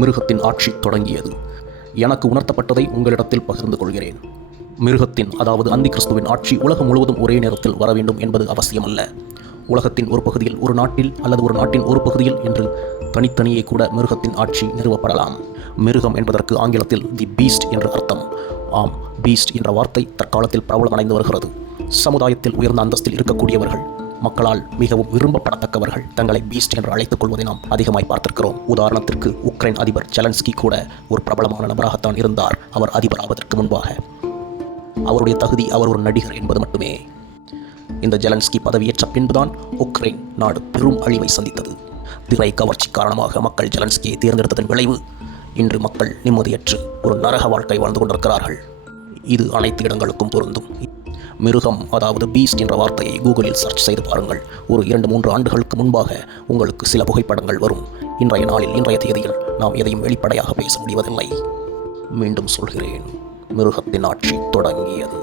மிருகத்தின் ஆட்சி தொடங்கியது. எனக்கு உணர்த்தப்பட்டதை உங்களிடத்தில் பகிர்ந்து கொள்கிறேன். மிருகத்தின், அதாவது அந்தி கிறிஸ்துவின் ஆட்சி உலகம் முழுவதும் ஒரே நேரத்தில் வர வேண்டும் என்பது அவசியமல்ல. உலகத்தின் ஒரு பகுதியில், ஒரு நாட்டில் அல்லது ஒரு நாட்டின் ஒரு பகுதியில் என்று தனித்தனியே கூட மிருகத்தின் ஆட்சி நிறுவப்படலாம். மிருகம் என்பதற்கு ஆங்கிலத்தில் தி பீஸ்ட் என்று அர்த்தம். ஆம், பீஸ்ட் என்ற வார்த்தை தற்காலத்தில் பிரபலமடைந்து வருகிறது. சமுதாயத்தில் உயர்ந்த அந்தஸ்தில் இருக்கக்கூடியவர்கள், மக்களால் மிகவும் விரும்பப்படத்தக்கவர்கள் தங்களை பீஸ்ட் என்று அழைத்துக் கொள்வதை நாம் அதிகமாய் பார்த்திருக்கிறோம். உதாரணத்திற்கு, உக்ரைன் அதிபர் ஜெலன்ஸ்கி கூட ஒரு பிரபலமான நபராகத்தான் இருந்தார். அவர் அதிபர் ஆவதற்கு முன்பாக அவருடைய தகுதி அவர் ஒரு நடிகர் என்பது மட்டுமே. இந்த ஜெலன்ஸ்கி பதவியேற்ற பின்புதான் உக்ரைன் நாடு பெரும் அழிவை சந்தித்தது. திரை கவர்ச்சி காரணமாக மக்கள் ஜெலன்ஸ்கியை தேர்ந்தெடுத்ததன் விளைவு இன்று மக்கள் நிம்மதியற்று ஒரு நரக வாழ்க்கை வாழ்ந்து கொண்டிருக்கிறார்கள். இது அனைத்து இடங்களுக்கும் பொருந்தும். மிருகம், அதாவது பீஸ்ட் என்ற வார்த்தையை கூகுளில் சர்ச் செய்து பாருங்கள். ஒரு 2-3 ஆண்டுகளுக்கு முன்பாக உங்களுக்கு சில புகைப்படங்கள் வரும். இன்றைய நாளில், இன்றைய தேதியில் நாம் எதையும் வெளிப்படையாக பேச முடிவதில்லை. மீண்டும் சொல்கிறேன், மிருகத்தின் ஆட்சி தொடங்கியது.